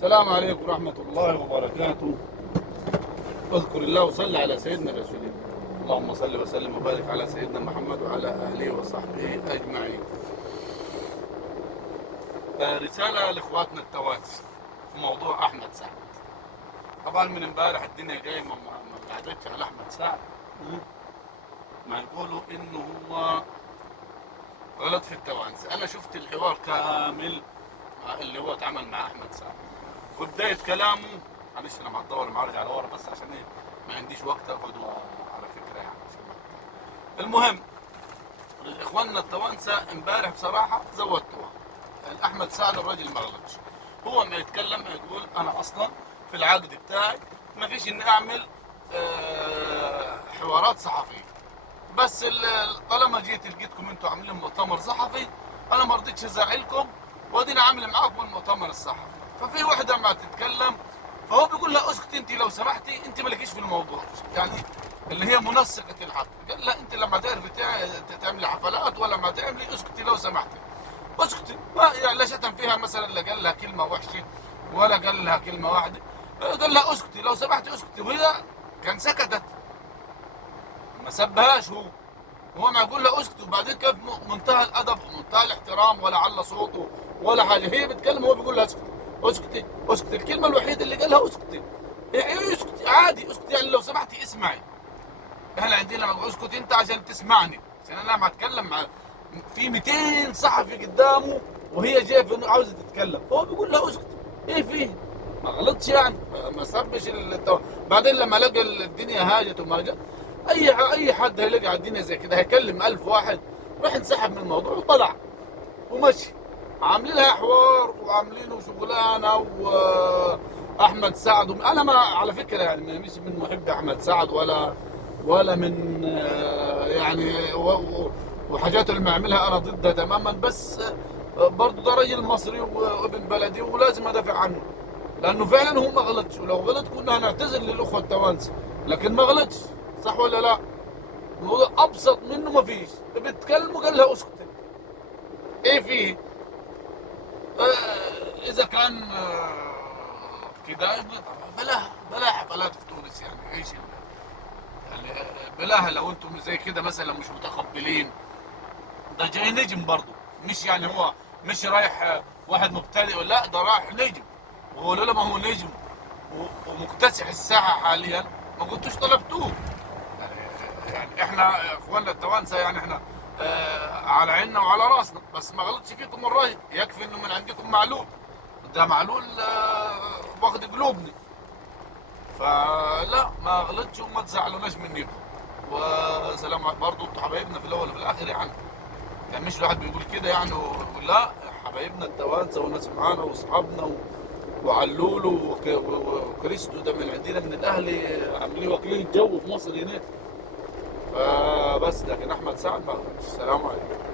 السلام عليكم ورحمة الله وبركاته. اذكر الله وصل على سيدنا رسول الله. اللهم صل وسلم وبارك على سيدنا محمد وعلى آله وصحبه أجمعين. رسالة لإخواتنا التوانسة في موضوع أحمد سعد. طبعا من امبارح الدنيا جاية ما قعدتش على أحمد سعد، ما يقولوا إنه هو غلط في التوانسة. أنا شفت الحوار كامل اللي هو اتعمل مع أحمد سعد. في بداية كلامه، معلش أنا معتبر معرج على ورا بس عشان إيه ما عنديش وقت أقعد على فكرة يعني. المهم إخواننا التوانسة امبارح بصراحة زودتوها. أحمد سعد الراجل ما غلطش. هو ما يتكلم يقول أنا أصلا في العقد بتاعي ما فيش إني أعمل حوارات صحفية، بس طالما جيت لقيتكم انتوا عاملين مؤتمر صحفي انا ما رضيتش ازعلكم وادينا عامل معاكم المؤتمر الصحفي. ففي واحده ما تتكلم فهو بيقول لها اسكتي انت لو سمحتي، انت مالكيش في الموضوع، يعني اللي هي منسقه الحق. قال لا انت لما تعرفي تعملي حفلات ولا ما تعملي اسكتي لو سمحتي، اسكتي. ما يعني لا شتم فيها مثلا، لا قال لها كلمه وحشه ولا قال لها كلمه واحده، قال لها اسكتي لو سمحتي اسكتي، وهي كان سكتت ما سبهاش. هو معقول له اسكت، وبعدين كيف منتهى الادب ومنتهى الاحترام ولا على صوته ولا حاجه. هي بتكلم هو بيقول لها اسكتي اسكتي اسكتي. الكلمه الوحيده اللي قالها اسكتي. ايه اسكتي عادي، اسكتي يعني لو سمحتي اسمعي. احنا عندنا لما اسكت انت عشان تسمعني، عشان انا لما اتكلم مع في 200 صحفي قدامه وهي جايه انه عاوزه تتكلم، هو بيقول لها اسكتي. ايه فيه؟ ما غلطش يعني، ما سبش بعدين لما لقى الدنيا هاجت وما جت، اي حد هيلاقي على الدنيا زي كده هيكلم 1000 واحد، راح انسحب من الموضوع وطلع ومشي. عاملين لها حوار وعاملينه شغلانه. واحمد سعد انا ما على فكره يعني مش من محبي احمد سعد ولا من يعني وحاجاته اللي بيعملها انا ضدها تماما، بس برضه ده راجل مصري وابن بلدي ولازم ادافع عنه، لانه فعلا هو ما غلطش، ولو غلط كنا هنعتذر للاخوه التوانسه، لكن ما غلطش. صح ولا لا؟ الموضوع ابسط منه ما فيش. بتكلمه قال لها اسكت. ايه فيه؟ اذا كان كده بلاها حفلات في تونس، يعني ايش يعني بلاها. لو انتم زي كده مثلا مش متقبلين، ده جاي نجم برضه، مش يعني هو مش رايح واحد مبتدئ، لا ده رايح نجم. وهو لولا ما هو نجم ومكتسح الساحه حاليا ما كنتوش طلبتوه. يعني احنا اخواننا التوانسه يعني احنا على عيننا وعلى راسنا، بس ما غلطش فيكم الراجل. يكفي انه من عندكم معلول، ده معلول واخد قلوبني، فلا ما غلطش وما تزعلوناش منكم. وسلام برضه، انتوا حبايبنا في الاول وفي الاخر يعني مش الواحد بيقول كده يعني لا، حبايبنا التوانسه وناس معانا واصحابنا وعلولو وكريستو ده من عندنا من الاهلي، عاملين واكلين الجو في مصر هناك. فبس لكن احمد سعد ما غلطش. السلام عليكم.